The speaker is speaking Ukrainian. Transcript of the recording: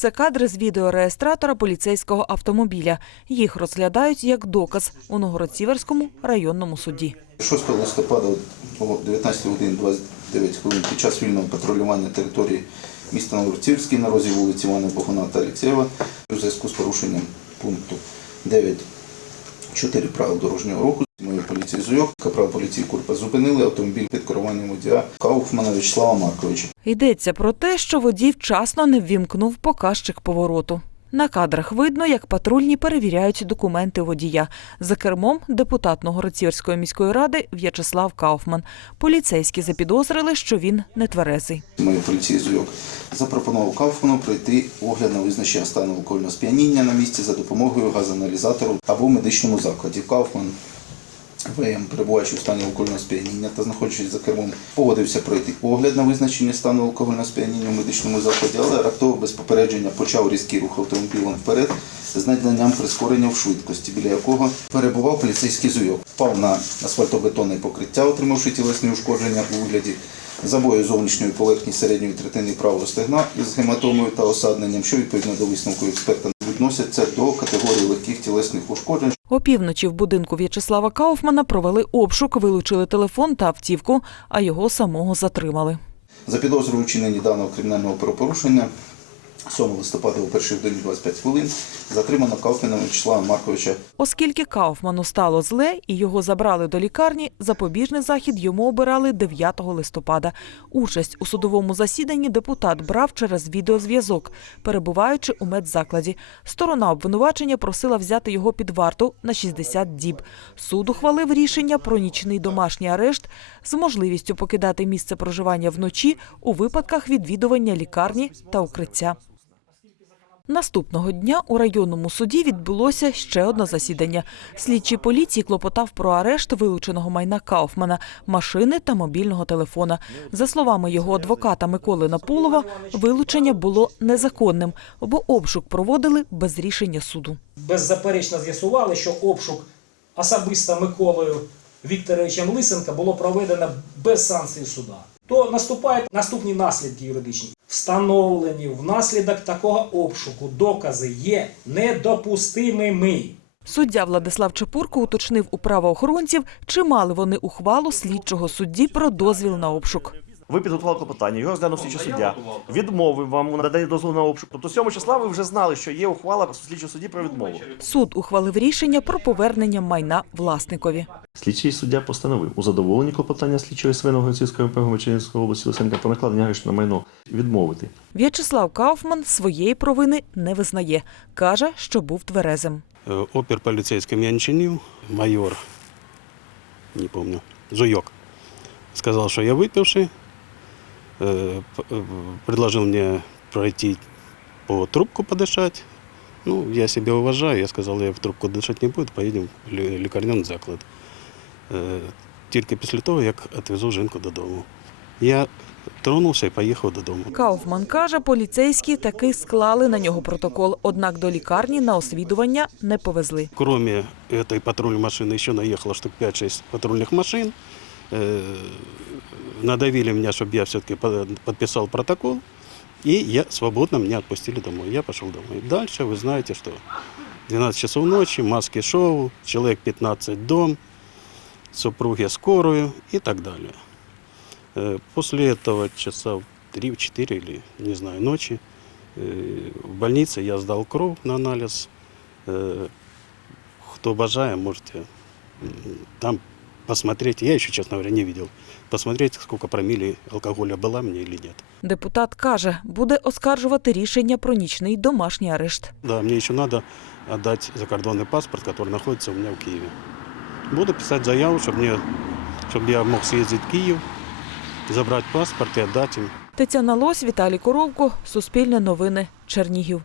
Це кадри з відеореєстратора поліцейського автомобіля. Їх розглядають як доказ у Новгород-Сіверському районному суді. 6 листопада о 19 годин 29 хвилин під час вільного патрулювання території міста Новгород-Сіверський на розі вулиці Івана Богуна та Алєксєєва у зв'язку з порушенням пункту 9.4 правил дорожнього руху Мої поліції Зуйок, капрал поліції Курпа зупинили автомобіль під керуванням водія Кауфмана Вячеслава Марковича. Йдеться про те, що водій вчасно не ввімкнув показчик повороту. На кадрах видно, як патрульні перевіряють документи водія. За кермом депутат Новгород-Сіверської міської ради В'ячеслав Кауфман. Поліцейські запідозрили, що він нетверезий. Мої поліції Зуйок запропонував Кауфману пройти огляд на визначення стану алкогольного сп'яніння на місці за допомогою газоаналізатору або медичному закладі. Кауфман ВМ, перебуваючи в стані алкогольного сп'яніння та знаходячись за кермом, погодився пройти огляд на визначення стану алкогольного сп'яніння у медичному закладі, але раптово без попередження почав різкий рух автомобілем вперед з наданням прискорення в швидкості, біля якого перебував поліцейський зуйок. Впав на асфальтобетонне покриття, отримавши тілесні ушкодження у вигляді забою зовнішньої поверхні середньої третини правого стегна із гематомою та осадненням, що відповідно до висновку експерта відносяться до категорії легких тілесних ушкоджень, Опівночі в будинку В'ячеслава Кауфмана провели обшук, вилучили телефон та автівку, а його самого затримали. За підозрою вчинення даного кримінального правопорушення 7 листопада о 1 годині 25 хвилин затримано Кауфмана Вячеслава Марковича Оскільки Кауфману стало зле і його забрали до лікарні, запобіжний захід йому обирали 9 листопада. Участь у судовому засіданні депутат брав через відеозв'язок, перебуваючи у медзакладі. Сторона обвинувачення просила взяти його під варту на 60 діб. Суд ухвалив рішення про нічний домашній арешт з можливістю покидати місце проживання вночі у випадках відвідування лікарні та укриття. Наступного дня у районному суді відбулося ще одне засідання. Слідчий поліції клопотав про арешт вилученого майна Кауфмана, машини та мобільного телефона. За словами його адвоката Миколи Напулова, вилучення було незаконним, бо обшук проводили без рішення суду. беззаперечно з'ясували, що обшук особисто Миколою Вікторовичем Лисенка було проведено без санкції суда. То наступають наступні наслідки юридичні. Встановлені внаслідок такого обшуку докази є недопустимими. Суддя Владислав Чепурко уточнив у правоохоронців, чи мали вони ухвалу слідчого судді про дозвіл на обшук. Ви підготували клопотання, його розглянув слідчий суддя, відмовив вам у наданні дозволу на обшук. Тобто 7 числа ви вже знали, що є ухвала слідчого судді про відмову. Суд ухвалив рішення про повернення майна власникові. Слідчий суддя постановив у задоволенні клопотання слідчого СВ Новгородської МП Гомельчинської області Лисенка про накладення арешту на майно відмовити. В'ячеслав Кауфман своєї провини не визнає. Каже, що був тверезим. Э, Опер полицейским я не чинил. Майор, не помню, Зуёк, сказал, что я выпивший. Э, п- э, Предложил мне пройти по трубку подышать. Ну, я себя уважаю. Я сказал, я в трубку дышать не буду, поедем в лі- лікарняний заклад. Е, Тільки після того, як відвезу жінку додому. Я тронувся і поїхав додому. Кауфман каже, поліцейські таки склали на нього протокол, однак до лікарні на освідування не повезли. Кроме этой патрульной машины еще наехало штук 5-6 патрульных машин. Э, Надавили меня, чтобы я все-таки подписал протокол. И я свободно меня отпустили домой. Я пошел домой. Дальше вы знаете, что 12 часов ночи, маски шоу, человек 15 дом, супруги скорую и так далее. Э, После этого часа в 3-4 или, не знаю, ночи э, в больнице я сдал кровь на анализ. Э, Кто бажає, можете м, там посмотреть. Я еще, честно говоря, не видел. Посмотреть, сколько промилле алкоголя было мне или нет. Депутат каже, буде оскаржувати рішення про нічний домашній арешт. Да, мне еще надо отдать закордонный паспорт, который находится у меня в Киеве. Буду писать заяву, чтобы, мне, чтобы я мог съездить в Киев, забрать паспорт и отдать им. Тетяна Лось, Віталій Коровко, Суспільне новини, Чернігів.